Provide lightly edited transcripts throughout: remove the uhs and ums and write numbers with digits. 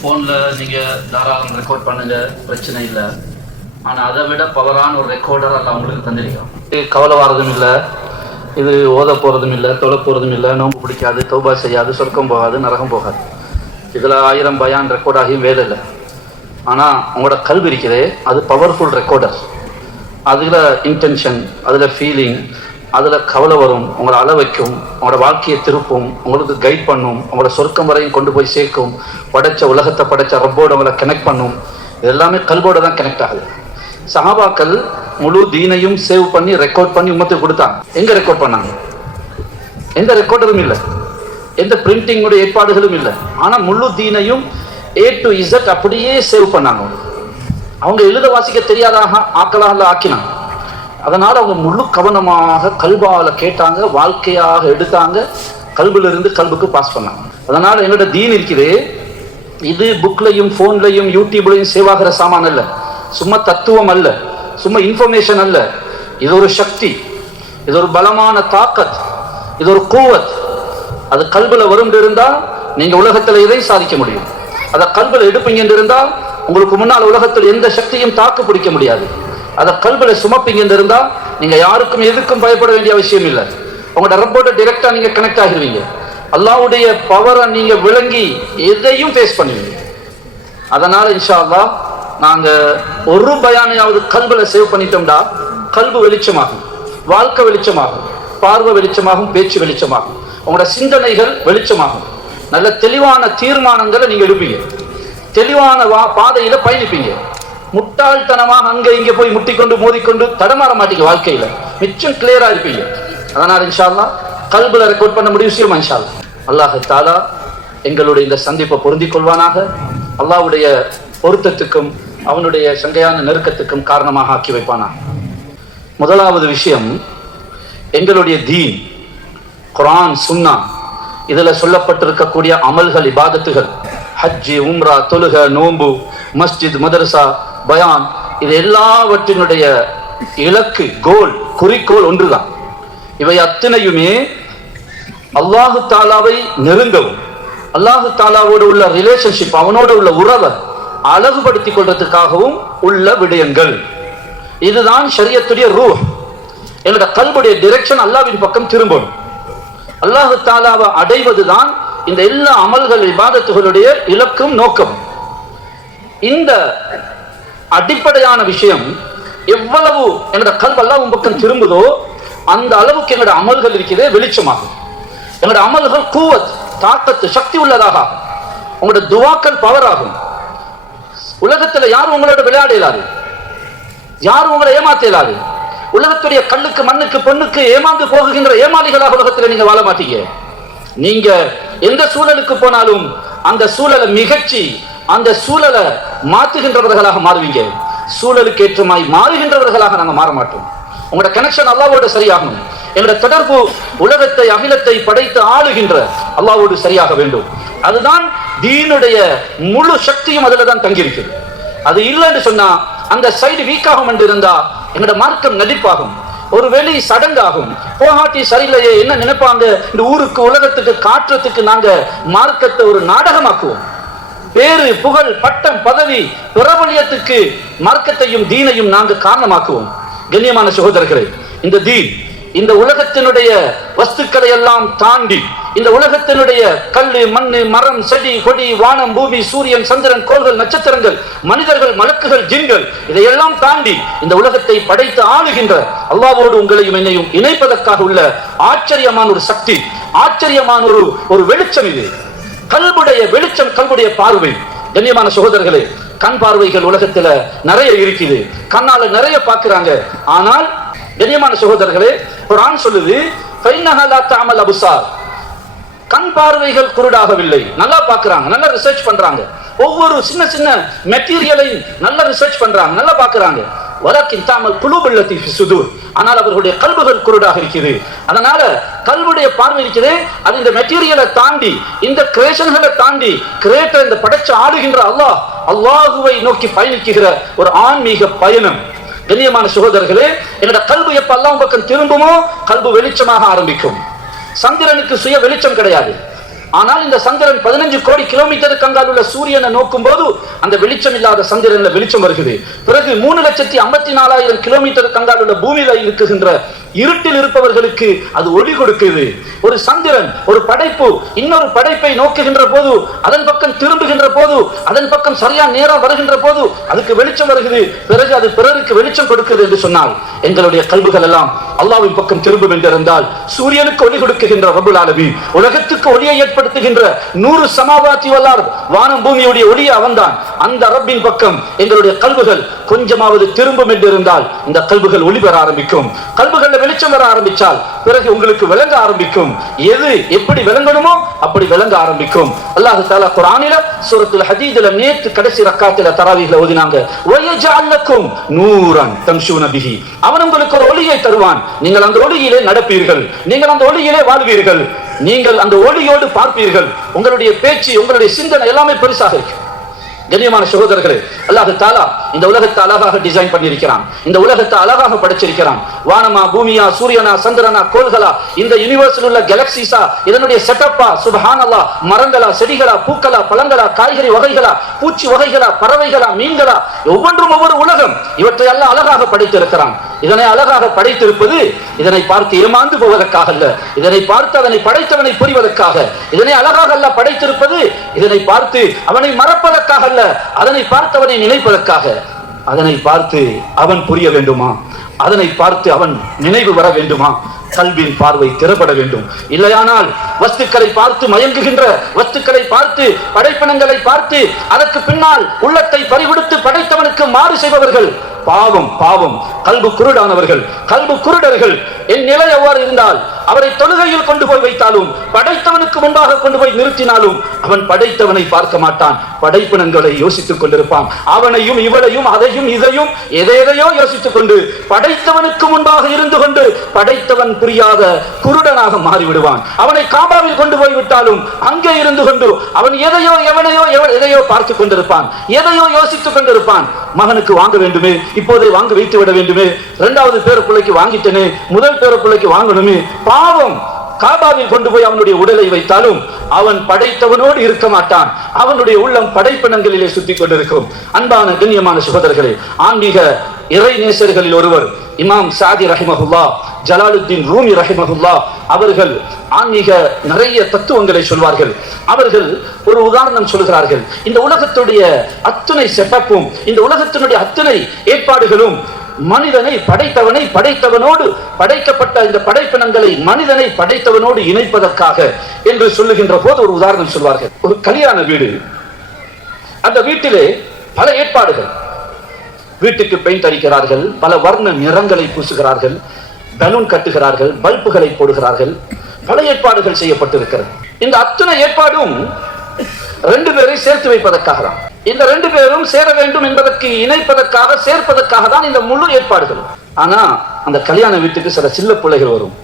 ஃபோனில் நீங்கள் தாராளம் ரெக்கார்ட் பண்ணுங்க, பிரச்சனை இல்லை. ஆனால் அதை விட பவரான ஒரு ரெக்கார்டர் அல்ல உங்களுக்கு தந்திருக்கிறோம். கவலை வாரதும் இல்லை, இது ஓத போகிறதும் இல்லை, தொலை போகிறதும் இல்லை, நோம்பு பிடிக்காது, தௌபா செய்யாது, சொர்க்கம் போகாது, நரகம் போகாது. இதில் 1000 பயான் ரெக்கார்ட் ஆகியும் வேலை இல்லை. ஆனால் உங்களோட கல்வி இருக்கிறதே அது பவர்ஃபுல் ரெக்கார்டர். அதில் இன்டென்ஷன், அதில் ஃபீலிங், அதில் கவலை வரும், உங்களை அள வைக்கும், உங்களோட வாழ்க்கையை திருப்பும், உங்களுக்கு கைட் பண்ணும், உங்களோட சொர்க்கம் வரையும் கொண்டு போய் சேர்க்கும், படைச்ச உலகத்தை படைச்ச ரப்போடு உங்களை கனெக்ட் பண்ணும். இது எல்லாமே கல்வோட தான் கனெக்ட் ஆகுது. சஹாபாக்கள் முழு தீனையும் சேவ் பண்ணி ரெக்கார்ட் பண்ணி உம்மத்துக்கு கொடுத்தாங்க. எங்க ரெக்கார்ட் பண்ணாங்க? எந்த ரெக்கார்டரும் இல்லை, எந்த பிரிண்டிங்குடைய ஏற்பாடுகளும் இல்லை. ஆனால் முழு தீனையும் A to Z அப்படியே சேவ் பண்ணாங்க. அவங்க எழுத வாசிக்க தெரியாதாக ஆக்கலாக ஆக்கினாங்க. அதனால அவங்க முழு கவனமாக கல்பால கேட்டாங்க, வாழ்க்கையாக எடுத்தாங்க, கல்புல இருந்து கல்புக்கு பாஸ் பண்ணாங்க. அதனால என்னோட தீன் இருக்குது, இது புக்லையும் போன்லையும் யூடியூப்லையும் சேவ் ஆகிற சாமான் அல்ல, சும்மா தத்துவம் அல்ல, சும்மா இன்ஃபர்மேஷன் அல்ல. இது ஒரு சக்தி, இது ஒரு பலமான தாக்கத், இது ஒரு கூவத். அது கல்புல வரும் இருந்தா நீங்க உலகத்துல இதை சாதிக்க முடியும். அதை கல்புல எடுப்பீங்க இருந்தா உங்களுக்கு முன்னால் உலகத்தில் எந்த சக்தியும் தாக்கு பிடிக்க முடியாது. அதை கல்புல சுமப்பீங்க இருந்தா நீங்க யாருக்கும் எதுக்கும் பயப்பட வேண்டிய அவசியம் இல்லை. உங்களோட ரப்போட டைரக்டா நீங்க கனெக்ட் ஆகிடுவீங்க. அல்லாஹ்வுடைய பவரை நீங்க விளங்கி எதையும் ஃபேஸ் பண்ணுவீங்க. அதனால இன்ஷா அல்லாஹ் நாங்க ஒரு பயானையாவது கல்புல சேவ் பண்ணிட்டோம்டா கல்பு வெளிச்சமாகும், வாழ்க்கை வெளிச்சமாகும், பார்வை வெளிச்சமாகும், பேச்சு வெளிச்சமாகும், உங்களோட சிந்தனைகள் வெளிச்சமாகும். நல்ல தெளிவான தீர்மானங்களை நீங்க எடுப்பீங்க, தெளிவான பாதையில பயணிப்பீங்க. முட்டாள்தனமாக அங்க இங்க போய் முட்டிக்கொண்டு மோதிக்கொண்டு தடமாற மாட்டீங்க. வாழ்க்கையில மிச்சம் கிளியரா இருப்பீங்க. அதனால இன்ஷா அல்லாஹ் கல்புல ரெக்கார்ட் பண்ண முடியும் விஷயம். இன்ஷா அல்லாஹ் அல்லாஹ் தஆலா எங்களுடைய இந்த சந்திப்பை பொருந்திக் கொள்வானாக. அல்லாஹ்வுடைய பொருத்தத்துக்கும் அவனுடைய சங்கையான நெருக்கத்துக்கும் காரணமாக ஆக்கி வைப்பானா. முதலாவது விஷயம், எங்களுடைய தீன், குர்ஆன், சுன்னா, இதுல சொல்லப்பட்டிருக்கக்கூடிய அமல்கள், இபாதத்துகள், ஹஜ்ஜி, உம்ரா, தொழுக, நோன்பு, மஸ்ஜித், மதரசா, பயான், இது எல்லாவற்றினுடைய இலக்கு, கோல், குறிக்கோள் ஒன்றுதான். இவை அத்தனையுமே அல்லாஹு தாலாவை நெருங்கவும், அல்லாஹு தாலாவோடு உள்ள ரிலேஷன்ஷிப், அவனோடு உள்ள உறவை அழகுபடுத்திக் கொள்றதுக்காகவும் உள்ள விடயங்கள். இதுதான் ஷரியத்துடைய ரூஹ். என்னோட கல்புடைய டிரெக்ஷன் அல்லாஹ்வின் பக்கம் திரும்பணும். அல்லாஹு தாலாவை அடைவதுதான் இந்த எல்லா அமல்கள், இபாதத்துகளுடைய இலக்கும் நோக்கம். இந்த அடிப்படையான விஷயம் எவ்வளவு என்னோட கல்பு அல்லாஹ்வின் பக்கம் திரும்புதோ அந்த அளவுக்கு என்னோட அமல்கள் இருக்கிறதே வெளிச்சமாகும். என்னோட அமல்கள் கூவத், தாக்கத்து, சக்தி உள்ளதாக, உங்களோட துவாக்கள் பவர் ஆகும். உலகத்துல யாரும் உங்களோட விளையாட இயலாது, யாரும் உங்களை ஏமாத்த இயலாது. உலகத்துடைய கல்லுக்கு, மண்ணுக்கு, பொண்ணுக்கு ஏமாந்து போகுகின்ற ஏமாளிகளாக உலகத்துல நீங்க வாழ மாட்டீங்க. நீங்க எந்த சூழலுக்கு போனாலும் அந்த சூழலை மிகச்சி, அந்த சூழலை மாற்றுகின்றவர்களாக மாறுவீங்க. சூழலுக்கு ஏற்றமாய் மாறுகின்றவர்களாக நாங்க மாற மாட்டோம். உங்களோட கனெக்ஷன் அல்லாஹ்வோடு சரியாகும். என்னோட தொடர்பு உலகத்தை, அகிலத்தை படைத்து ஆளுகின்ற அல்லாஹ்வோடு சரியாக வேண்டும். அதுதான் தீனுடைய முழு சக்தியும் அதுல தான் தங்கியிருக்குது. அது இல்லைன்னு சொன்னா அந்த சைடு வீக்காகும் என்று இருந்தா எங்களோட மார்க்கம் நடிப்பாகும், ஒரு வெளி சடங்காகும். போகாட்டி சரியில்லையே என்ன நினைப்பாங்க, இந்த ஊருக்கு உலகத்துக்கு காட்டுறதுக்கு நாங்க மார்க்கத்தை ஒரு நாடகமாக்குவோம். பேரு, புகழ், பட்டம், பதவி, பிரபலியத்துக்கு மார்க்கத்தையும் தீனையும் நாங்க காரணமாக்குவோம். கண்ணியமான சகோதரர்களே, இந்த தீன் இந்த உலகத்தினுடைய வஸ்துக்களை எல்லாம் தாண்டி, இந்த உலகத்தினுடைய கல்லு, மண்ணு, மரம், செடி, கொடி, வானம், பூமி, சூரியன், சந்திரன், கோள்கள், நட்சத்திரங்கள், மனிதர்கள், மலக்குகள், ஜின்கள், இதையெல்லாம் தாண்டி இந்த உலகத்தை படைத்து ஆளுகின்ற அல்லாஹ்வோடு உங்களையும் என்னையும் இணைப்பதற்காக உள்ள ஆச்சரியமான ஒரு சக்தி, ஆச்சரியமான ஒரு வெளிச்சம். இது கல்புடைய வெளிச்சம், கல்புடைய பார்வை. கண்ணியமான சகோதரர்களே, கண் பார்வைகள் உலகத்துல நிறைய இருக்குது, கண்ணால நிறைய பார்க்கிறாங்க. ஆனால் கண்ணியமான சகோதரர்களே, குர்ஆன் சொல்லுது, ஃபைன்னஹா லா தஅமல் அப்சார், கண் பார்வைகள் குருடாகவில்லை. நல்லா பார்க்கறாங்க, நல்லா ரிசர்ச் பண்றாங்க, ஒவ்வொரு சின்ன சின்ன மெட்டீரியலையும் நல்லா ரிசர்ச் பண்றாங்க, நல்லா பார்க்கறாங்க. வலக்கின் தஅமல் குலூபுல் லத்தி ஃபி சுதூர், ஆனால் அவர்களுடைய கல்புகள் குருடாக இருக்குது. அதனால கல்புடைய பார்வை இருக்குது, அது இந்த மெட்டீரியலை தாண்டி, இந்த கிரியேஷன்களை தாண்டி, கிரியேட்டர், இந்த படைச்ச ஆடுகின்ற அல்லாஹ், அல்லாஹுவை நோக்கி பயணிக்கிற ஒரு ஆன்மீக பயணம். கண்ணியமான சகோதரர்களே, என்னோட கல்பு எப்ப அல்லாஹ் பக்கம் திரும்புமோ கல்பு வெளிச்சமாக ஆரம்பிக்கும். சந்திரனுக்கு சுய வெளிச்சம் கிடையாது, ஆனால் இந்த சந்திரன் 15 கோடி கிலோமீட்டருக்கு அங்கால் உள்ள சூரியனை நோக்கும் போது அந்த வெளிச்சம் இல்லாத சந்திரன்ல வெளிச்சம் வருகிறது. பிறகு 3,54,000 கிலோமீட்டருக்கு அங்கால் உள்ள பூமியில இருக்குகின்ற இருட்டில் இருப்பவர்களுக்கு அது ஒளி கொடுக்குது. ஒரு சந்திரன், ஒரு படைப்பு இன்னொரு படைப்பை நோக்குகின்ற போது, அதன் பக்கம் திரும்புகின்ற போது, அதன் பக்கம் சரியா நேரம் வருகின்ற போது அதுக்கு வெளிச்சம் வருகிறது. பிறகு அது பிறருக்கு வெளிச்சம் கொடுக்கிறது என்று சொன்னால் எங்களுடைய கல்புகள் எல்லாம் அல்லாஹ்வின் பக்கம் திரும்பும் என்றிருந்தால், சூரியனுக்கு ஒளி கொடுக்குகின்ற ரப்புல் ஆலமீன், உலகத்துக்கு ஒளியை ஏற்படுத்துகின்ற 100 சமாவாத்தி வல்லார், வானம் பூமியுடைய ஒளியை அவன்தான். அந்த ரப்பின் பக்கம் எங்களுடைய கல்புகள் கொஞ்சமாவது திரும்பும் என்றிருந்தால் இந்த கல்புகள் ஒளி பெற ஆரம்பிக்கும். கல்புகள் வெளிச்சம் வர ஆரம்பிச்சால் பிறகு உங்களுக்கு விளங்க ஆரம்பிக்கும். எது எப்படி விளங்கணுமோ அப்படி விளங்க ஆரம்பிக்கும். அல்லாஹ் தஆலா குர்ஆனில சூரத்துல் ஹதீத்ல நேத்து கடைசி ரக்காத்துல தராவீஹ்ல ஓதினாங்க, வயஜஅலக்கும் நூரன் தம்ஷூன பிஹி, அவன் உங்களுக்கு ஒரு ஒளியை தருவான், நீங்கள் அந்த ஒளியிலே நடப்பீர்கள், நீங்கள் அந்த ஒளியிலே வாழ்வீர்கள், நீங்கள் அந்த ஒளியோடு பார்ப்பீர்கள், உங்களுடைய பேச்சு உங்களுடைய சிந்தனை எல்லாமே பெருசாக இருக்கு. கண்ணியமான சகோதரர்களே, அல்லாஹ் தஆலா இந்த உலகத்தை அழகாக டிசைன் பண்ணியிருக்கிறான். இந்த உலகத்தை அழகாக படைச்சிருக்கிறான். வானமா, பூமியா, சூரியனா, சந்திரனா, கோள்களா, இந்த யூனிவர்ஸில் உள்ள கேலக்சிஸா, இதனுடைய செட்டப்பா, சுப்ஹானல்லாஹ், மரங்களா, செடிகளா, பூக்களா, பழங்களா, காய்கறி வகைகளா, பூச்சி வகைகளா, பறவைகளா, மீன்களா, ஒவ்வொன்றும் ஒவ்வொரு உலகம். இவற்றை எல்லாம் அழகாக படைத்திருக்கிறான். இதனை அழகாக படைத்திருப்பது இதனை பார்த்து ஏமாந்து போவதற்காக அல்ல, இதனை பார்த்து அதனை படைத்தவனை புரிவதற்காக. இதனை அழகாக அல்ல படைத்திருப்பது இதனை பார்த்து அவனை மறப்பதற்காக அல்ல, அதனை பார்த்தவனை நினைப்பதற்காக. அதனை பார்த்து அவன் புரிய வேண்டுமா, அதனை பார்த்து அவன் நினைவு வர வேண்டுமா, கல்வின் பார்வை திறப்பட வேண்டும். இல்லையானால் வஸ்துக்களை பார்த்து மயங்குகின்ற, வஸ்துக்களை பார்த்து படைப்பினங்களை பார்த்து அதற்கு பின்னால் உள்ளத்தை பறிகொடுத்து படைத்தவனுக்கு மாறு செய்பவர்கள் பாவம் பாவம். கல்பு குருடானவர்கள், கல்பு குருடர்கள். என் நிலை எவ்வாறு இருந்தால் அவரை தொழுகையில் கொண்டு போய் வைத்தாலும், படைத்தவனுக்கு முன்பாக கொண்டு போய் நிறுத்தினாலும் அவன் படைத்தவனை பார்க்க மாட்டான், படைப்பினங்களை யோசித்துக் கொண்டிருப்பான். அவனையும் இவளையும் அதையும் இதையும் எதையோ யோசித்துக் கொண்டு படைத்தவனுக்கு முன்பாக இருந்து கொண்டு படைத்தவன் புரியாத குருடனாக மாறிவிடுவான். அவனை காபாவில் கொண்டு போய் விட்டாலும் அங்கே இருந்து கொண்டு அவன் எதையோ எவனையோ எதையோ பார்த்து கொண்டிருப்பான், எதையோ யோசித்துக் கொண்டிருப்பான். மகனுக்கு வாங்க வேண்டுமே, இப்போதே வாங்க வைத்து விட வேண்டுமே, இரண்டாவது பேர பிள்ளைக்கு வாங்கிட்டனே, முதல் பேர பிள்ளைக்கு வாங்கணுமே. பாவம். காபாவில் கொண்டு போய் அவனுடைய உடலை வைத்தாலும் அவன் படைத்தவனோடு இருக்க மாட்டான், அவனுடைய உள்ளம் படைப்பினங்களிலே சுத்தி கொண்டிருக்கும். அன்பான கண்ணியமான சகோதரர்களே, ஆன்மீக இறை நேசர்களில் ஒருவர் இமாம் சாதி ரஹிமஹுல்லா, ஜலாலுத்தீன் ரூமி ரஹிமஹுல்லா அவர்கள் ஆன்மீக நிறைய தத்துவங்களை சொல்வார்கள். அவர்கள் ஒரு உதாரணம் சொல்கிறார்கள். இந்த உலகத்துடைய அத்தனை செட்டப்பும், இந்த உலகத்தினுடைய அத்தனை ஏற்பாடுகளும் மனிதனை படைத்தவனை படைத்தவனோடு, படைக்கப்பட்ட இந்த படைப்பினங்களை மனிதனை படைத்தவனோடு இணைப்பதற்காக என்று சொல்லுகின்ற போது ஒரு உதாரணம் சொல்வார்கள். ஒரு கல்யாண வீடு, அந்த வீட்டிலே பல ஏற்பாடுகள். வீட்டுக்கு பெயிண்ட் அடிக்கிறார்கள், பல வர்ண நிறங்களை பூசுகிறார்கள், பலூன் கட்டுகிறார்கள், பல்புகளை போடுகிறார்கள், பல ஏற்பாடுகள் செய்யப்பட்டிருக்கிறது. இந்த அத்தனை ஏற்பாடும் 2 பேரை சேர்த்து வைப்பதற்காக தான். இந்த 2 பேரும் சேர வேண்டும் என்பதற்கு, இணைப்பதற்காக, சேர்ப்பதற்காக தான் இந்த முழு ஏற்பாடுகள். ஆனா அந்த கல்யாண வீட்டுக்கு சில சின்ன பிள்ளைகள் வரும்.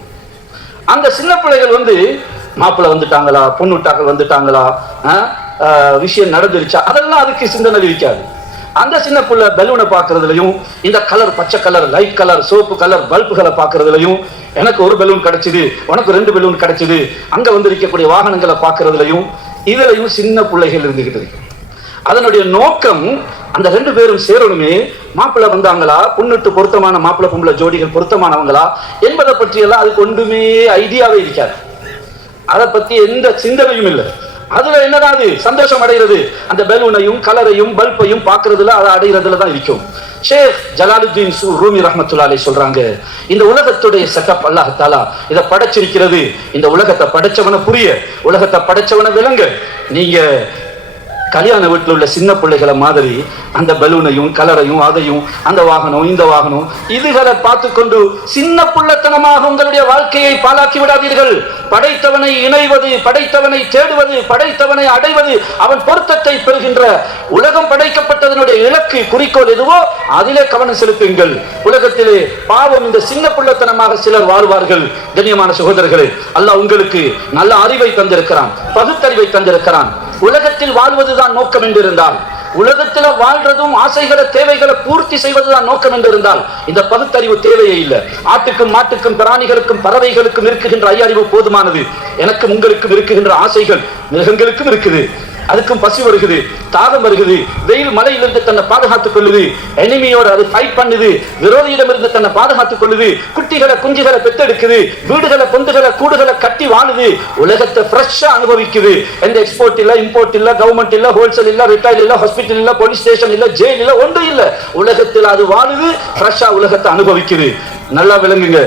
அந்த சின்ன பிள்ளைகள் வந்து மாப்பிள்ளை வந்துட்டாங்களா, பொண்ணுட்டாக்கள் வந்துட்டாங்களா, விஷயம் நடந்துருச்சா, அதெல்லாம் அதுக்கு சிந்தனை இருக்காது. அந்த சின்ன புள்ள பலூனை பார்க்கறதுலையும், இந்த கலர், பச்சை கலர், லைட் கலர், சோப்பு கலர் பல்புகளை பார்க்கறதுலையும், எனக்கு ஒரு பலூன் கிடைச்சது, உனக்கு 2 பலூன் கிடைச்சது, அங்க வந்து இருக்கக்கூடிய வாகனங்களை பார்க்கறதுலையும், இதுலையும் சின்ன பிள்ளைகள் இருந்துகிட்டு இருக்கு. அதனுடைய நோக்கம் அந்த 2 பேரும் சேரணுமே, மாப்பிள்ளை வந்தாங்களா, பொண்ணுட்டு பொருத்தமான மாப்பிள்ளை பொம்பளை ஜோடிகள் பொருத்தமானவங்களா என்பதை பற்றி எல்லாம் அதுக்கு ஒன்றுமே ஐடியாவே இருக்காது. அதை பத்தி எந்த சிந்தனையும் இல்லை. அதுல என்னதான் சந்தோஷம் அடைகிறது, அந்த பலூனையும் கலரையும் பல்பையும் பார்க்கறதுல, அதை அடைகிறதுல தான் இருக்கும். ஷேக் ஜலாலுத்தீன் ரூமி ரஹ்மத்துல்லாஹி அலைஹி சொல்றாங்க, இந்த உலகத்துடைய செட்டப் அல்லாஹ் தஆலா இதை படைச்சிருக்கிறது. இந்த உலகத்தை படைச்சவனை புரிய, உலகத்தை படைச்சவனை விளங்க. நீங்க கல்யாண வீட்டில் உள்ள சின்ன பிள்ளைகளை மாதிரி அந்த பலூனையும் கலரையும் அதையும், அந்த வாகனம் இந்த வாகனம், இதுகளை பார்த்து கொண்டு சின்ன புள்ளத்தனமாக உங்களுடைய வாழ்க்கையை பாழாக்கி விடாதீர்கள். படைத்தவனை இணைவது, படைத்தவனை தேடுவது, படைத்தவனை அடைவது, அவன் பொருத்தத்தை பெறுகின்ற உலகம் படைக்கப்பட்டதனுடைய இலக்கு, குறிக்கோள் எதுவோ அதிலே கவனம் செலுத்துங்கள். உலகத்திலே பாவம் இந்த சின்ன புள்ளத்தனமாக சிலர் வாழ்வார்கள். கண்ணியமான சகோதரர்களே, அல்லாஹ் உங்களுக்கு நல்ல அறிவை தந்திருக்கிறான், பகுத்தறிவை தந்திருக்கிறான். உலகத்தில் வாழ்வதுதான் நோக்கம் என்றிருந்தால் உலகத்துல வாழ்றதும் ஆசைகளை தேவைகளை பூர்த்தி செய்வதுதான் நோக்கம் என்று இருந்தால் இந்த பகுத்தறிவு தேவையே இல்லை. ஆட்டுக்கும் மாட்டுக்கும் பிராணிகளுக்கும் பறவைகளுக்கும் இருக்குகின்ற ஐயறிவு போதுமானது. எனக்கும் உங்களுக்கும் இருக்குகின்ற ஆசைகள் மிருகங்களுக்கும் இருக்குது. அதுக்கும் பசி வருகிறது, தாகம் வருகிறது, வெயில் மழையிலிருந்து தன்னை பாதுகாத்துக் கொள்ளுது, எனிமியோட அது ஃபைட் பண்ணுது, விரோதியிடமிருந்து தன்னை பாதுகாத்துக் கொள்ளுது, குட்டிகளை குஞ்சுகளை பெத்தெடுக்குது, வீடுகளை பொந்துகளை கூடுகளை கட்டி வாழுது, உலகத்தை ஃப்ரெஷ்ஷா அனுபவிக்குது. எந்த எக்ஸ்போர்ட் இல்ல, இம்போர்ட் இல்ல, கவர்மெண்ட் இல்ல, ஹோல்சேல் இல்ல, ரிட்டைல் இல்ல, ஹாஸ்பிட்டல் இல்ல, போலீஸ் ஸ்டேஷன் இல்ல, ஜெயில் இல்ல, ஒன்றும் இல்ல. உலகத்தில் அது வாழுது, ஃப்ரெஷ்ஷா உலகத்தை அனுபவிக்குது. நல்லா விளங்குங்க,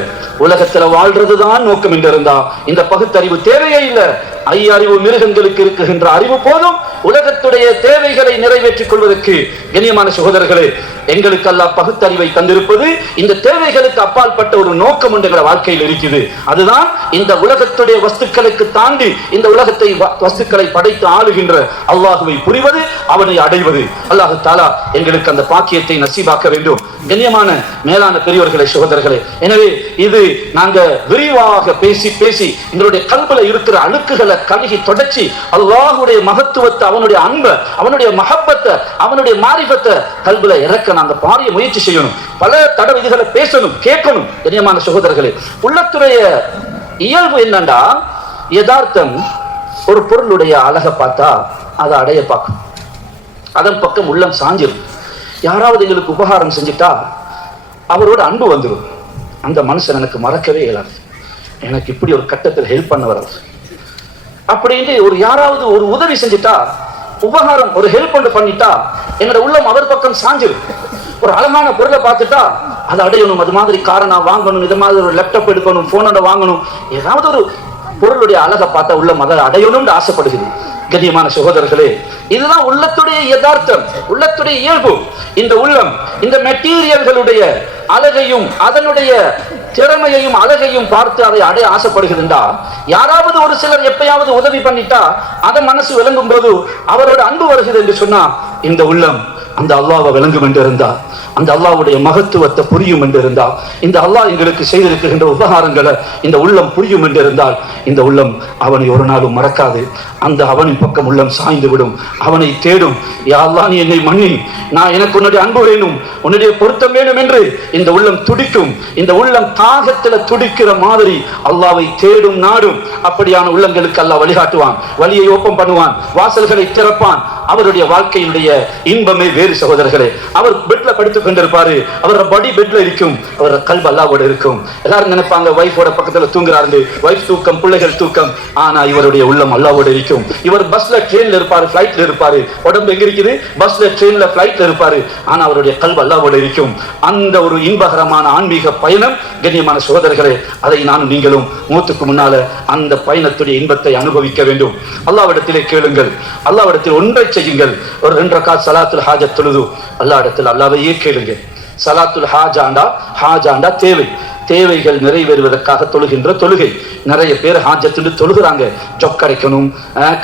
உலகத்துல வாழ்றதுதான் நோக்கம் என்று இருந்தா இந்த பகுத்தறிவு தேவையே இல்லை. ஐயறிவு மிருகங்களுக்கு இருக்குகின்ற அறிவு போதும் உலகத்துடைய தேவைகளை நிறைவேற்றிக் கொள்வதற்கு. கண்ணியமான சகோதரர்களே, எங்களுக்கு அல்லாஹ் பகுத்தறிவை தந்திருப்பது இந்த தேவைகளுக்கு அப்பாற்பட்ட ஒரு நோக்கம் என்ற வாழ்க்கையில் இருக்குது. அதுதான் இந்த உலகத்துடைய வஸ்துக்களுக்கு தாண்டி இந்த உலகத்தை வஸ்துக்களை படைத்து ஆளுகின்ற அல்லாஹுவை புரிவது, அவனை அடைவது. அல்லாஹு தஆலா எங்களுக்கு அந்த பாக்கியத்தை நசீபாக்க வேண்டும். கண்ணியமான மேலான பெரியவர்களே, சகோதரர்களே, எனவே இது நாங்க விரிவாக பேசி பேசி எங்களுடைய கல்வில இருக்கிற அழுக்குகளை கழுகி தொடச்சி அல்லாஹ்வுடைய மகத்துவத்தை, அவனுடைய அன்பை, அவனுடைய மஹப்பத்தை, அவனுடைய மாரிஃபத்தை கல்வில இறக்க நாங்க பாரிய முயற்சி செய்யணும். பல தடவை இதுகளை பேசணும், கேட்கணும். கண்ணியமான சகோதரர்களே, உள்ளத்துடைய இயல்பு என்னண்டா, யதார்த்தம் ஒரு பொருளுடைய அழகை பார்த்தா அதை அடைய பார்க்கும், அதன் பக்கம் உள்ளம் சாஞ்சிரும். யாராவது எங்களுக்கு உபகாரம் செஞ்சுட்டா அவரோட அன்பு வந்துடும். அந்த மனுஷன் எனக்கு மறக்கவே இயலாது, எனக்கு இப்படி ஒரு கட்டத்தில் ஹெல்ப் பண்ணவர் அப்படின்னு ஒரு யாராவது ஒரு உதவி செஞ்சுட்டா, உபகாரம் ஒரு ஹெல்ப் பண்ணிட்டா என்னோட உள்ளம் அவர் பக்கம் சாஞ்சிரும். ஒரு அழகான பொருளை பார்த்துட்டா அதை அடையணும், அது மாதிரி காரை நான் வாங்கணும், இது மாதிரி ஒரு லேப்டாப் எடுக்கணும், போனோட வாங்கணும், ஏதாவது ஒரு பொருளுடைய அழகை பார்த்தா உள்ளம் அதை அடையணும்னு ஆசைப்படுகிறது. கண்ணியமான சகோதரர்களே, இதுதான் உள்ளத்துடைய யதார்த்தம், உள்ளத்துடைய இயல்பு. இந்த உள்ளம் இந்த மெட்டீரியல்களுடைய அழகையும் அதனுடைய திறமையையும் அழகையும் பார்த்து அதை அடைய ஆசைப்படுகிறதுண்டா, யாராவது ஒரு சிலர் எப்பயாவது உதவி பண்ணிட்டா அதை மனசு விளங்கும் போது அவரோட அன்பு வருகிறது என்று சொன்னா இந்த உள்ளம் அந்த அல்லாஹ்வை விளங்கும் என்று இருந்தா, அந்த அல்லாஹ்வுடைய மகத்துவத்தை புரியும் என்று இருந்தா, இந்த அல்லாஹ் எங்களுக்கு செய்திருக்கின்ற உபகாரங்களை இந்த உள்ளம் புரியும் என்று இருந்தால் இந்த உள்ளம் அவனை ஒரு நாளும் மறக்காது. அந்த அவனின் பக்கம் உள்ளம் சாய்ந்து விடும், அவனை தேடும். யா அல்லாஹ், நீ என்னை மன்னி, நான் எனக்கு உன்னுடைய அன்பு வேணும், உன்னுடைய பொருத்தம் வேணும் என்று இந்த உள்ளம் துடிக்கும். இந்த உள்ளம் தாகத்துல துடிக்கிற மாதிரி அல்லாஹ்வை தேடும், நாடும். அப்படியான உள்ளங்களுக்கு அல்லாஹ் வழிகாட்டுவான், வழியை ஓப்பன் பண்ணுவான், வாசல்களை திறப்பான். அவருடைய வாழ்க்கையினுடைய இன்பமே வேறு சகோதரர்களே. அவர் பெட்ல படுத்துக் கொண்டிருப்பாரு, அவரோட பாடி பெட்ல இருக்கும், அவரோட கல்வி அல்லாஹ்வோட இருக்கும். எல்லாரும் நினைப்பாங்க வைஃபோட பக்கத்துல தூங்குறாரு, வைஃப் தூக்கம், பிள்ளைகள் தூக்கம். ஆனா இவருடைய உள்ளம் அல்லாஹ்வோட இருக்கும். இவர் பஸ்ல ட்ரெயின்ல இருப்பாரு, பிளைட்ல இருப்பாரு, உடம்பு எங்க இருக்குது, பஸ்ல ட்ரெயின்ல பிளைட்ல இருப்பாரு, ஆனா அவருடைய கல்வி அல்லாஹ்வோட இருக்கும். அந்த ஒரு இன்பகரமான ஆன்மீக பயணம் கண்ணியமான சகோதரர்களே, அதை நானும் நீங்களும் மூத்துக்கு முன்னால அந்த பயணத்துடைய இன்பத்தை அனுபவிக்க வேண்டும். அல்லாஹ்விடத்திலே கேளுங்கள், அல்லாஹ்விடத்தில் ஒன்றை செய்யுங்கள். ஒரு 2 ரக்காத் ஸலாத்துல் ஹாஜத் தொழுது அல்லாஹ்விடத்தில் அல்லாஹ்வையே கேளுங்க. ஸலாத்துல் ஹாஜாண்டா தேவை, தேவைகள் நிறைவேறுவதற்காக தொழுகின்ற தொழுகை. நிறைய பேர் ஹாஜத்துன்னு தொழுகிறாங்க. ஜொப் கிடைக்கணும்,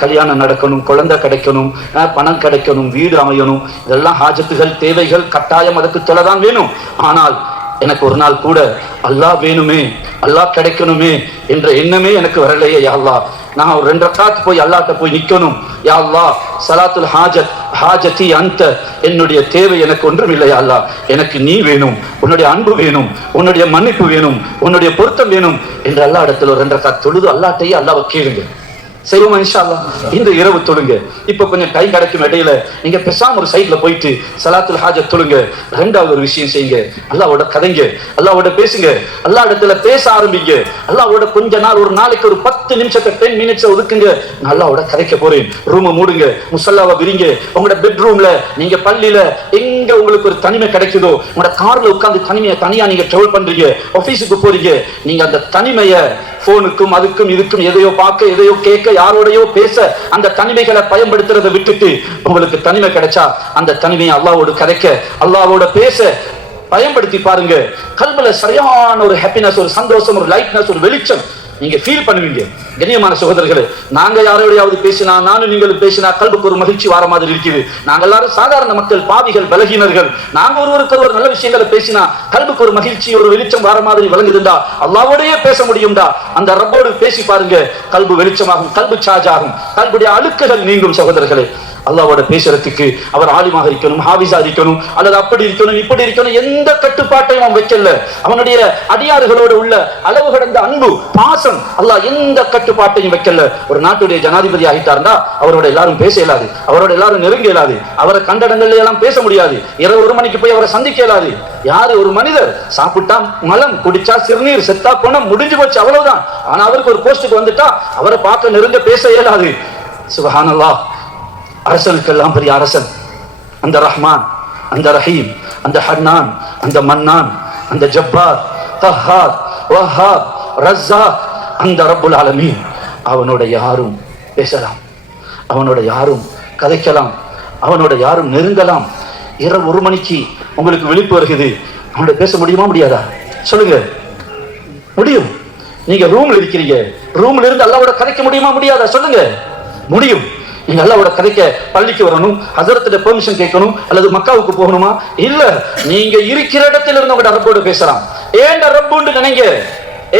கல்யாணம் நடக்கணும், குழந்தை கிடைக்கணும், பணம் கிடைக்கணும், வீடு அமையணும், இதெல்லாம் ஹாஜத்துகள், தேவைகள். கட்டாயம் அதுக்கு தொலைதான் வேணும். ஆனால் எனக்கு ஒரு நாள் கூட அல்லாஹ் வேணுமே, அல்லாஹ் கிடைக்கணுமே என்ற எண்ணமே எனக்கு வரலையே. யா அல்லாஹ், நான் ஒரு 2 ரக்காத் போய் அல்லாஹ்ட்ட போய் நிக்கணும். யா அல்லாஹ், ஸலாத்துல் ஹாஜதி அன்த, என்னுடைய தேவை எனக்கு ஒன்றும் இல்லை. யா அல்லாஹ், எனக்கு நீ வேணும், உன்னுடைய அன்பு வேணும், உன்னுடைய மன்னிப்பு வேணும், உன்னுடைய பொருத்தம் வேணும் என்று அல்லாஹ் இடத்துல ஒரு 2 ரக்காத் தொழுது அல்லாஹ்ட்டையே அல்லாஹ்வை கேளுங்க. செய்வோமா இன்ஷா அல்லாஹ்? இந்த இரவு தொழுங்க. இப்ப கொஞ்சம் டைம் கிடைக்கும் இடையில நீங்க பேசாம ஒரு சைட்ல போயிட்டு ஸலாத்துல் ஹாஜத் தொழுங்க. 2வது ஒரு விஷயம் செய்யுங்க, அல்லாஹ்வோட கதைங்க, அல்லாஹ்வோட பேசுங்க, அல்லாஹ் இடத்துல பேச ஆரம்பிங்க. அல்லாஹ்வோட கொஞ்ச நாள், ஒரு நாளைக்கு ஒரு 10 நிமிஷத்தை 10 மினிட்ஸ் ஒதுக்குங்க. நான் அல்லாஹ்வோட கதைக்க போறேன். ரூமை மூடுங்க, முசல்லாவை விரிங்க. உங்களோட பெட்ரூம்ல, நீங்க பள்ளியில, எங்க உங்களுக்கு ஒரு தனிமை கிடைக்குதோ, உங்களோட கார்ல உட்கார்ந்து தனியா நீங்க டிராவல் பண்றீங்க, ஆபீஸுக்கு போறீங்க, நீங்க அந்த தனிமைய போனுக்கும் அதுக்கும் இதுக்கும் எதையோ பார்க்க, எதையோ கேட்க, யாரோடையோ பேச, அந்த தனிமைகளை பயன்படுத்துறதை விட்டுட்டு உங்களுக்கு தனிமை கிடைச்சா அந்த தனிமையை அல்லாஹ்வோடு கதைக்க, அல்லாஹ்வோட பேச பயன்படுத்தி பாருங்க. கல்வில சரியான ஒரு ஹாப்பினஸ், ஒரு சந்தோஷம், ஒரு லைட்னஸ், ஒரு வெளிச்சம் நீங்க ஃபீல் பண்ணுவீங்க. கண்ணியமான சகோதரர்களே, நாங்க யாரோடையாவது பேசினா, நானும் நீங்களும் பேசினா கல்புக்கு ஒரு மகிழ்ச்சி வர மாதிரி இருக்குது. நாங்க எல்லாரும் சாதாரண மக்கள், பாவிகள், பலகீனர்கள். நாங்க ஒருவருக்கு ஒரு நல்ல விஷயங்களை பேசினா கல்புக்கு ஒரு மகிழ்ச்சி, ஒரு வெளிச்சம் வர மாதிரி விளங்குதுண்டா, அல்லாஹ்வோடயே பேச முடியும்டா. அந்த ரப்போடு பேசி பாருங்க, கல்பு வெளிச்சமாகும், கல்பு சார்ஜ் ஆகும், கல்புடைய அழுக்குகள் நீங்கும். சகோதரர்களே, அல்லாஹ்வோட பேசுறதுக்கு அவர் ஆலிமாக இருக்கணும், ஹாவிஸா இருக்கணும், அல்லது அப்படி இருக்கணும் இப்படி இருக்கணும், எந்த கட்டுப்பாட்டையும் அவன் வைக்கல. அவனுடைய அடியாறுகளோடு உள்ள அளவு கடந்த அன்பு பாசம் அல்லாஹ் எந்த கட்டுப்பாட்டையும் வைக்கல. ஒரு நாட்டுடைய ஜனாதிபதி ஆகிட்டார்னா அவரோட எல்லாரும் பேச இயலாது, அவரோட எல்லாரும் நெருங்க இயலாது, அவரை கண்டடங்கள்ல எல்லாம் பேச முடியாது, இரவு 1 மணிக்கு போய் அவரை சந்திக்க இயலாது. யாரு ஒரு மனிதர் சாப்பிட்டா மலம், குடிச்சா சிறுநீர், செத்தா பணம், முடிஞ்சு போச்சு, அவ்வளவுதான். ஆனா அவருக்கு ஒரு போஸ்டுக்கு வந்துட்டா அவரை பார்க்க நெருங்க பேச இயலாது. சுப்ஹானல்லாஹ். அரசனுக்கெல்லாம் பெரிய அரசன் அந்த ரஹ்மான், அந்த ரஹீம், அந்த ஹன்னான், அந்த மன்னான், அந்த ஜப்பார், கஹ்ஹார், வஹ்ஹாப், ரஸாக், அந்த ரப்புல் ஆலமீன். அவனோட யாரும் பேசலாம், அவனோட யாரும் கதைக்கலாம், அவனோட யாரும் நெருங்கலாம். இரவு 1 மணிக்கு உங்களுக்கு விழிப்பு வருகிறது, அவனோட பேச முடியுமா முடியாதா? சொல்லுங்க. முடியும். நீங்க ரூம்ல இருக்கிறீங்க, ரூம்ல இருந்து அல்லாஹ்வோட கதைக்க முடியுமா முடியாதா? சொல்லுங்க. முடியும். நீங்க அல்லாஹ்வோட கதைக்க பள்ளிக்கு வரணும், ஹஸரத்துல பெர்மிஷன் கேட்கணும், அல்லது மக்காவுக்கு போகணுமா? இல்ல, நீங்க இருக்கிற இடத்துல இருந்து உங்க ரப்போட பேசலாம். ஏண்ட ரப்புன்னு நினைங்க,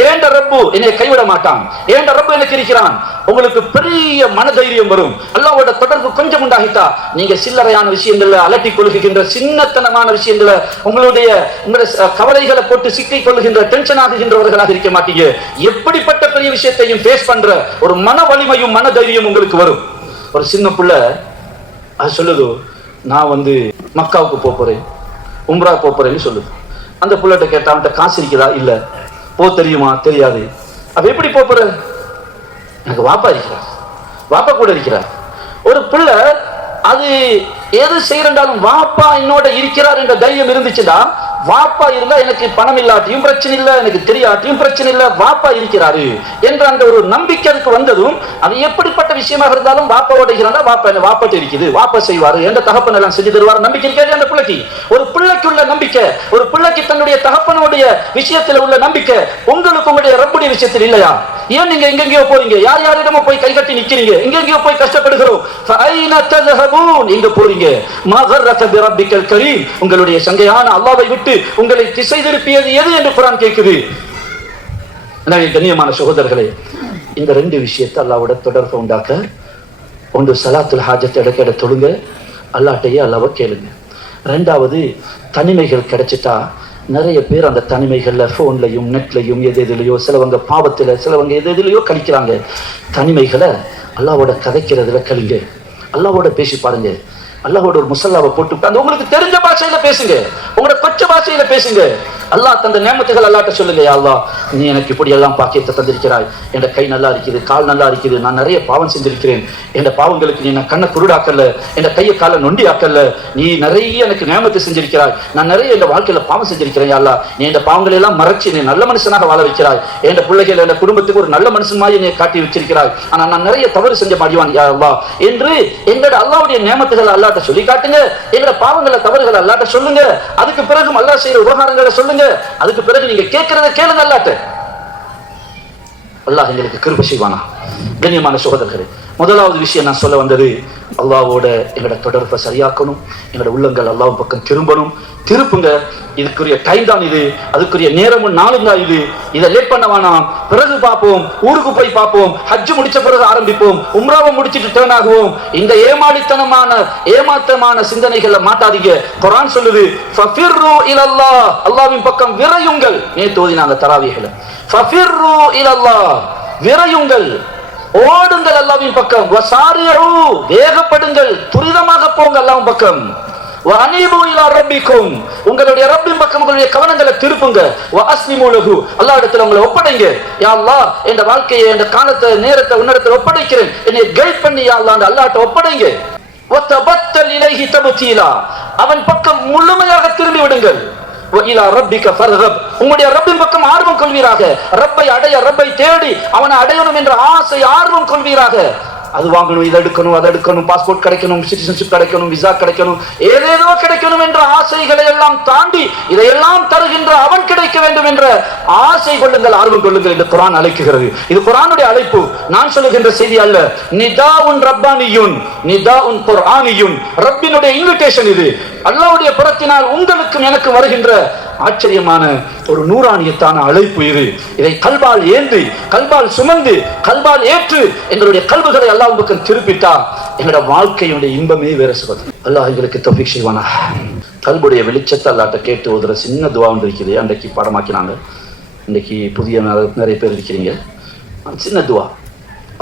ஏண்ட ரப்பு என்னை கைவிட மாட்டான், ஏண்ட ரப்பு எனக்கு இருக்கிறான். உங்களுக்கு பெரிய மனதைரியம் வரும். அல்லாஹ்வோட தொடர்பு கொஞ்சம் உண்டாகிட்டா நீங்க சில்லறையான விஷயங்கள்ல அலட்டி கொள்கின்ற, சின்னத்தனமான விஷயங்களை, உங்களுடைய கவலைகளை போட்டு சிக்கிக் கொள்கின்ற, டென்ஷன் ஆகுகின்றவர்களாக இருக்க மாட்டீங்க. எப்படிப்பட்ட பெரிய விஷயத்தையும் ஃபேஸ் பண்ற ஒரு மன வலிமையும் மன தைரியம் உங்களுக்கு வரும். ஒரு சின்ன புள்ள அது சொல்லுது, நான் மக்காவுக்கு போறேன், உம்ரா போறேன்னு சொல்லுது. அந்த புள்ளட்ட கேட்டா அவன்கிட்ட காசு இருக்குதா? இல்ல. போ தெரியுமா? தெரியாது. அப்ப எப்படி போற? எனக்கு வாப்பா இருக்கிறார், வாப்பா கூட இருக்கிறார். ஒரு பிள்ளை அது எது செய்யறாலும் வாப்பா என்னோட இருக்கிறார் என்ற தைரியம் இருந்துச்சுன்னா, வாப்பா இருந்தா எனக்கு பணம் இல்லாட்டியும் பிரச்சனை இல்லை, எனக்கு தெரியாட்டியும் பிரச்சனை இல்லை, வாப்பா இருக்கிறாரு என்ற அந்த ஒரு நம்பிக்கை அதுக்கு வந்ததும், அது எப்படிப்பட்ட விஷயமாக இருந்தாலும் வாப்பாவோட இருக்கிறாங்க, வாப்பாட்டு இருக்குது, வாப்பா செய்வாரு, எந்த தகப்பன் எல்லாம் செஞ்சு தருவார், நம்பிக்கை இருக்காது அந்த பிள்ளைக்கு. ஒரு பிள்ளைக்கு உள்ள நம்பிக்கை, ஒரு பிள்ளைக்கு தன்னுடைய தகப்பனுடைய விஷயத்தில் உள்ள நம்பிக்கை உங்களுக்கு உங்களுடைய ரப்புடைய விஷயத்தில் இல்லையா? ஏன் நீங்க எங்கெங்கயோ போறீங்க? யார் யாரிடமோ போய் கை கட்டி நிக்கிறீங்க? எங்கெங்கயோ போய் கஷ்டப்படுகிறோம். எங்க போறீங்க? உங்களுடைய சங்கையான அல்லாஹ்வை விட்டு உங்களை திசை திருப்பியது எது என்று குர்ஆன் கேட்குது. எனவே கண்ணியமான சகோதரர்களே, இந்த 2 விஷயத்தை அல்லாஹ்வோட தொடர்பு உண்டாக்க, ஒன்று சலாத்துல் ஹாஜத் இடக்கிட தொழுங்க, அல்லாஹ்ட்டையே அல்லாஹ்வை கேளுங்க. 2வது தனிமைகள் கிடைச்சிட்டா நிறைய பேர் அந்த தனிமைகள்ல போன்லையும் நெட்லையும் எதுலையோ, சிலவங்க பாவத்துல, சிலவங்க எதுலையோ கழிக்கிறாங்க. தனிமைகளை அல்லாஹ்வோட கதைக்கிறதுல கழிங்க, அல்லாஹ்வோட பேசி பாருங்க. அல்லாஹ்வோட ஒரு முஸல்லாவை போட்டு அந்த உங்களுக்கு தெரிஞ்ச பாஷையில பேசுங்க, உங்களோட கொச்ச பாஷையில பேசுங்க. அல்லாஹ் தந்த நேமத்துகள் அல்லாஹ்ட்ட சொல்லுங்க, யா அல்லாஹ் நீ எனக்கு இப்படி எல்லாம் பாக்கியத்தை தந்திருக்கிறாய், என் கை நல்லா இருக்குது, கால் நல்லா இருக்குது, நான் நிறைய பாவம் செஞ்சிருக்கிறேன், என் பாவங்களுக்கு நீ கண்ணை குருடாக்கல, என் கையை காலை நொண்டி ஆக்கல, நீ நிறைய எனக்கு நேமத்தை செஞ்சிருக்கிறாய், நான் நிறைய என் வாழ்க்கையில பாவம் செஞ்சிருக்கிறேன், யா அல்லாஹ் நீ என் பாவங்களை எல்லாம் மறைச்சு நீ நல்ல மனுஷனாக வாழ வைக்கிறாய், என் பிள்ளைகள் என் குடும்பத்துக்கு ஒரு நல்ல மனுஷன் மாதிரி நீ காட்டி வச்சிருக்கிறாய், ஆனா நான் நிறைய தவறு செஞ்ச மாடிவான் யா அல்லாஹ் என்று எங்களோட அல்லாஹ்வுடைய நேமத்துகள் அல்லாஹ்ட்ட சொல்லி காட்டுங்க. எங்களோட பாவங்களை தவறுகளை அல்லாஹ்ட்ட சொல்லுங்க. அதுக்கு பிறகு அல்லாஹ் செய்யற உபகாரங்களை சொல்லுங்க. அதுக்கு பிறகு நீங்க கேட்கிறத கேளுங்க அல்லாஹ்ட்ட. அல்லாஹ் எங்களுக்கு கிருபை செய்வானா. கண்ணியமான சகோதரர்களே, முதலாவது விஷயம் நான் சொல்ல வந்தது, அல்லாஹ்வோட எங்களோட தொடர்பை சரியாக்கணும், எங்களோட உள்ளங்கள் அல்லாஹ் பக்கம் திருப்புங்க. இதுக்குரிய டைம் தான் இது, அதுக்குரிய நேரமும் நாளும் தான் இது. இதை லேட் பண்ண வேணாம். பிறகு பார்ப்போம், ஊருக்கு போய் பார்ப்போம், ஹஜ் முடிச்ச பிறகு ஆரம்பிப்போம், உம்ராவை முடிச்சிட்டு டர்ன் ஆகுவோம். இந்த ஏமாற்றமான சிந்தனைகளை மாட்டாதீங்க. குர்ஆன் சொல்லுது, ஃபஃபிர்ரு இலல்லாஹ், அல்லாஹ்வின் பக்கம் விரையுங்கள். நேத்து ஓதினாங்க தராவீஹ்ல, ஃபஃபிர்ரு இலல்லாஹ், விரையுங்கள், ஓடுங்கள் அல்லாஹ்வின் பக்கம், வசாரிஉ, வேகப்படுங்கள், துரிதமாக போங்க அல்லாஹ்வின் பக்கம், வஅனீபு இலா ரப்பிக்கும், உங்களுடைய ரப்பின் பக்கம் உங்களுடைய கவனங்களை திருப்புங்க, வஅஸ்லிமு லஹு, அல்லாஹ்விடத்தில் உங்களை ஒப்படைங்க. யா அல்லாஹ் இந்த வாழ்க்கையை, இந்த காலத்தை, நேரத்தை உன்னிடத்தில் ஒப்படைக்கிறேன், என்னை கைட் பண்ணி யா அல்லாஹ் அல்லாஹ்ட்ட ஒப்படைங்க. வதபத்தல் இலைஹி தப்தீலா, அவன் பக்கம் முழுமையாக திரும்பி விடுங்கள். வஇலா ரப்பிக ஃபர்ஹப், உங்களுடைய ரப்பின் பக்கம் ஆர்வம் கொள்வீராக. ரப்பை அடைய, ரப்பை தேடி அவனை அடையணும் என்ற ஆசை, ஆர்வம் கொள்வீராக. அது வாங்கணும், இதை எடுக்கணும், அதை எடுக்கணும், பாஸ்போர்ட் கிடைக்கணும், சிட்டிசன்ஷிப் கிடைக்கணும், விசா கிடைக்கணும், ஏதேதோ கிடைக்கணும் என்ற ஆசைகளை எல்லாம் தாண்டி இதையெல்லாம் தருகின்ற அவன் கிடைக்க வேண்டும் என்ற ஆசை கொள்ளுங்கள், ஆர்வம் கொள்ளுங்கள் என்று குர்ஆன் அழைக்கிறது. இது குர்ஆனுடைய அழைப்பு, நான் சொல்லுகின்ற செய்தி அல்ல. நிதாஉன் ரப்பானியுன், நிதாஉன் குர்ஆனியுன், ரப்பினுடைய இன்விடேஷன் இது. அல்லாஹ்வுடைய புறத்தினால் உங்களுக்கும் எனக்கு வருகின்ற ஆச்சரியமான ஒரு நூறானியத்தான அழைப்பு இது. இதை கல்பால் ஏந்தி, கல்பால் சுமந்து, கல்பால் ஏற்று எங்களுடைய கல்புகளை அல்லாஹ் பக்கம் திருப்பிட்டா எங்களுடைய வாழ்க்கையுடைய இன்பமே வேற சொல்றது. அல்லாஹ் எங்களுக்கு தௌஃபீக் செய்வானா. கல்புடைய வெளிச்சத்தை அல்லாட்ட கேட்டு ஓதுற சின்ன துவா ஒன்று இருக்குது. அன்றைக்கு பாடமாக்கினாங்க. இன்றைக்கு புதிய நிறைய பேர் இருக்கிறீங்க. சின்ன துவா,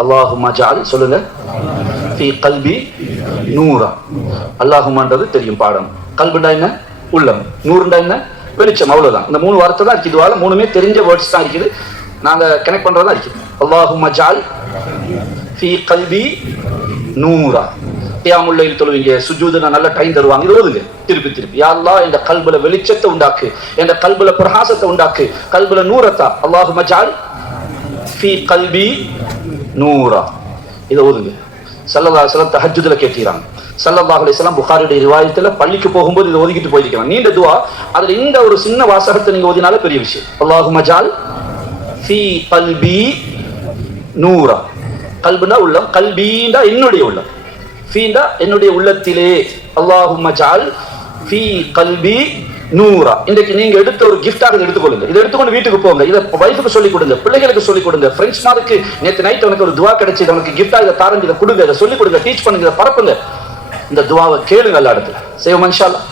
அல்லாஹும்ம ஜஅல் சொல்லுங்க ஃபீ கல்பி நூரா. அல்லாஹும்மன்றது தெரியும் பாடம். கல்புண்டா என்ன? உள்ளம். நூறுண்டா என்ன? வெளிச்சம். அவ்வளவுதான். இந்த 3 வார்த்தை தான் இருக்குது. இதுவால 3மே தெரிஞ்ச வேர்ட்ஸ் தான் இருக்குது. நாங்க கனெக்ட் பண்றதா இருக்குது. அல்லாஹும்ம ஜஅல் ஃபீ கல்பி நூரா. கியாமுல் லைல் தொழுவீங்க, சுஜூதுனா நல்ல டைம் தருவாங்க. இது ஓதுங்க திருப்பி திருப்பி. யா அல்லாஹ் இந்த கல்புல வெளிச்சத்தை உண்டாக்கு, இந்த கல்புல பிரகாசத்தை உண்டாக்கு, கல்புல நூரத்தா. அல்லாஹும்ம ஜஅல் ஃபீ கல்பி நூரா. இதை ஓதுங்க. ஸல்லல்லாஹு அலைஹி வஸல்லம் தஹஜ்ஜுதுல கேட்கிறாங்க. ஸல்லல்லாஹு அலைஹி வஸல்லம் புகாரியுடைய ரிவாயத்துல பள்ளிக்கு போகும்போது இதை ஓதிக்கிட்டு போயிருக்காங்க. நீண்ட துவா. அதுல இந்த ஒரு சின்ன வாசகத்தை நீங்க ஓதினாலே பெரிய விஷயம். அல்லாஹும்ம ஜஅல் ஃபீ கல்பி நூரா. கல்புனா உள்ளம், கல்பீண்டா என்னுடைய உள்ளம், ஃபீண்டா என்னுடைய உள்ளத்திலே. அல்லாஹும்ம ஜஅல் ஃபீ கல்பி நூரா. இன்றைக்கு நீங்க எடுத்த ஒரு கிஃப்டாக இதை எடுத்துக்கொள்ளுங்க. இதை எடுத்துக்கொண்டு வீட்டுக்கு போங்க. இதை வைஃபுக்கு சொல்லிக் கொடுங்க, பிள்ளைகளுக்கு சொல்லிக் கொடுங்க. ஃப்ரெண்ட்ஸ் மாருக்கு நேற்று நைட் உனக்கு ஒரு துவா கிடைச்சது, உனக்கு கிஃப்டா இதை தாரங்க, இதை கொடுங்க, இதை சொல்லிக் கொடுங்க, டீச் பண்ணுங்க, பரப்புங்க. இந்த துவாவை கேளுங்க எல்லா இடத்துல. செய்வோம் இன்ஷா அல்லாஹ்.